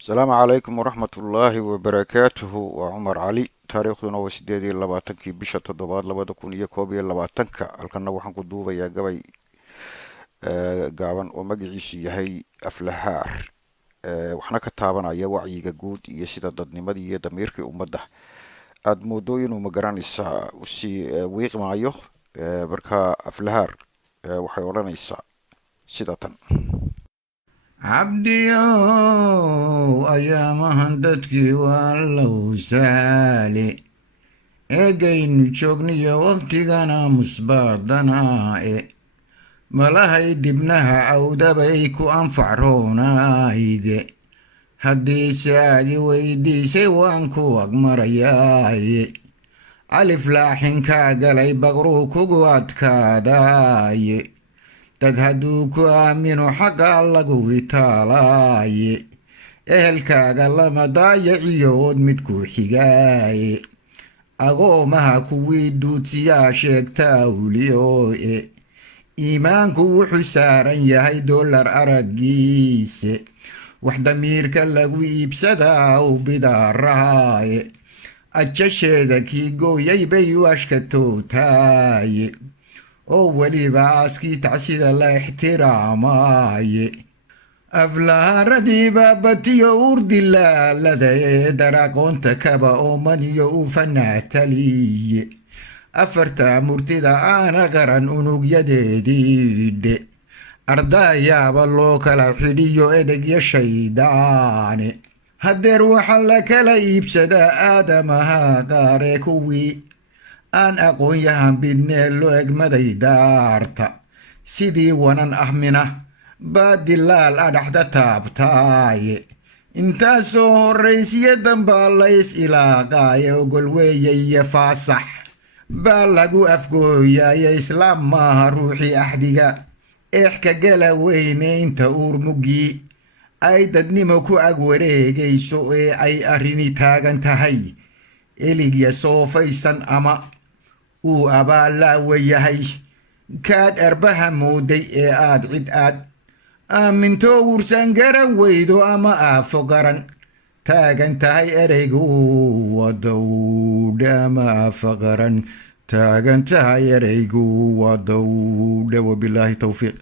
السلام عليكم ورحمة الله وبركاته وعمر علي taariikhduna waa 8 bisha toddobaad 2021 halkana waxaan ku duubayaa gabay gaaban oo magaciisu yahay aflahaar waxna ka taabanaya wacyiga guud iyo sida dadnimadii iyo damiirkii ummadda aad moodo inuu magaranaysaa si wiiqmaayo marka aflahaar waxay odhanaysaa sida tan cabdiyow ayaamahan dadkii waa low saali eegaynu joogniyo wakhtigana musbaadanaae malahay dibnaha awdabay ku anfacroonayde haddiise aadi weydiisay waan ku agmarayaaye alif laaxinkaa galay baqruu kugu adkaadaaye dad hadduu ku aamino xaqa lagu itaalaaye ehelkaaga lama daayaciyo ood midku xigaaye agoomaha kuwii duudsiyaa sheegta awliyooe iimaanku wuxuu saaran yahay dollar araggiise wax damiirka lagu iibsadaa u bidaarahaaye ajasheeda kii gooyay bay u ashkatootaaye oo weliba aaskii tacsida la ixtiraamaaye aflahaaradii baabatiyo uurdilaalada ee daraqoonta kaba oomaniyo u fanaataliye afarta murtida aana qaran unugyadeediidhe ardaayaaba loo kala xidhiyo edegyo shayddaane haddeer waxa la kala iibsadaa aadamaha qaare kuwii aan aqoon-yahan bidnee loo egmaday daarta sidii wanan ahmina baa dilaal adhaxda taabtaaye intaasoo horraysiyo dambaa lays ilaaqaaye ogolweeyaiyo faasax baa lagu afgooyaaye islaam maaha ruuxii axdiga eexka gala weyne inta uurmuggii ay dadnimo ku ag wareegayso ee ay arrini taagan tahay eligya soofaysan ama uu abaallaawa yahay kaad arbaha mooday ee aad cid aad aamintoo wursan garan weydo ama aafo garan taagan tahay ereygu wadawdhe ama aafo qaran taagan tahay ereygu wadawdhe wabilaahi towfiiq